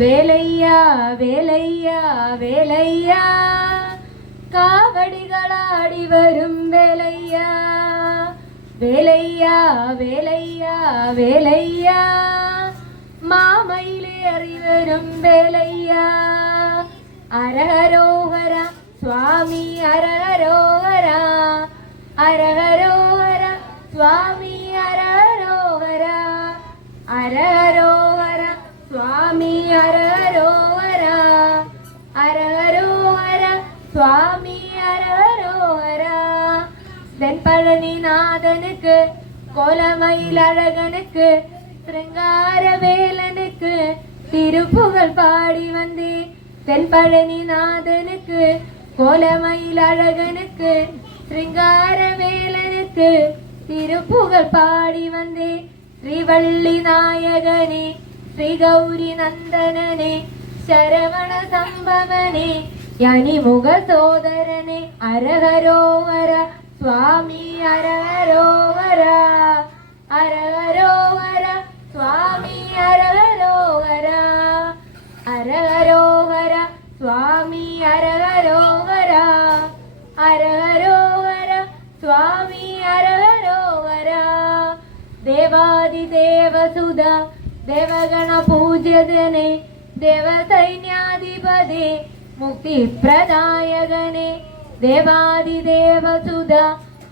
വേലയ്യ വേലയ്യ വേലയ്യ കാവടികളാടി വരും വേലയ്യ വേലയ്യ വേലയ്യ വേലയ്യ മാമയിലേറി വരും വേലയ്യ അരഹരോഹര സ്വാമി അരഹരോഹര അരഹരോഹര സ്വാമി അരഹരോഹര അരഹരോഹര സ്വാമി അരഹരോഹര അരഹരോഹര സ്വാമി അരഹരോഹര தென்பழனிநாதனுக்கு கோலமயில் அழகனுக்கு சிருங்காரவேலனுக்கு திருப்புகழ் பாடி வந்தே தென்பழனிநாதனுக்கு கோலமயில் அழகனுக்கு சிருங்காரவேலனுக்கு திருப்புகழ் பாடி வந்தே ஸ்ரீவள்ளி நாயகனே ஸ்ரீ கௌரி நந்தனனே ശരവണ സംഭവനേ യനിമുഖ സോദരനെ അരഹരോഹര സ്വാമി അരഹരോഹര അരഹരോഹര സ്വാമി അരഹരോഹര അരഹരോഹര സ്വാമി അരഹരോഹര അരഹരോഹര സ്വാമി അരഹരോഹര ദേവാദിദേവസുത ദേവഗണ പൂജ്യതനെ ദേവസൈന്യാധിപതി മുക്തിപ്രദായകനെ ദേവാദിദേവസുത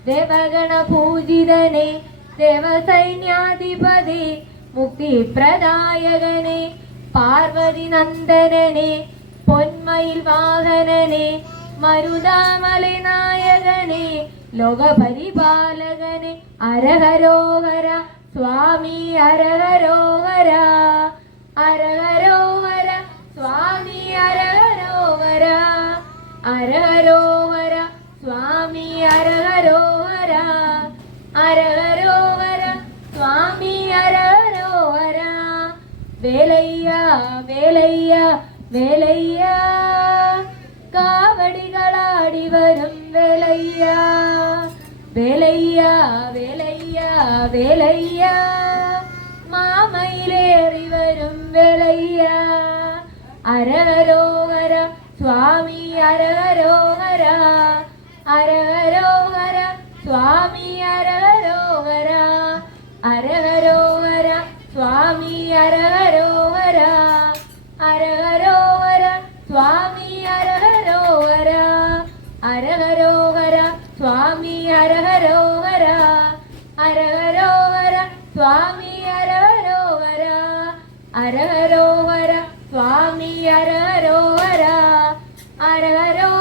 ദേവഗണ പൂജിതനെ ദേവസൈന്യാധിപതി മുക്തിപ്രദായകനെ പാർവതി നന്ദനനെ പൊന്മയിൽ വാഹനനെ മരുതാമലൈ നായകനെ ലോകപരിപാലകനെ അരഹരോഹര സ്വാമി അരഹരോഹര അരഹരോഹര സ്വാമി അരഹരോഹര അരഹരോഹര സ്വാമി അരഹരോഹര അരഹരോഹര സ്വാമി അരഹരോഹര വേലയ്യ വേലയ്യ വേലയ്യ കാവടികളാടി വരും വേലയ്യ വേലയ്യ വേലയ്യ വേലയ്യ മാമയിലേറി വരും വേലയ്യ അരഹരോഹര സ്വാമി അരഹരോഹര അരഹരോഹര സ്വാമി അരഹരോഹര അരഹരോഹര സ്വാമി അരഹരോഹര അരഹരോഹര സ്വാമി അരഹരോഹര അരഹരോഹര സ്വാമി അരഹരോഹര അരഹരോഹര സ്വാമി അരഹരോഹര അരഹരോഹര സ്വാമി അരഹരോഹര അരഹരോഹര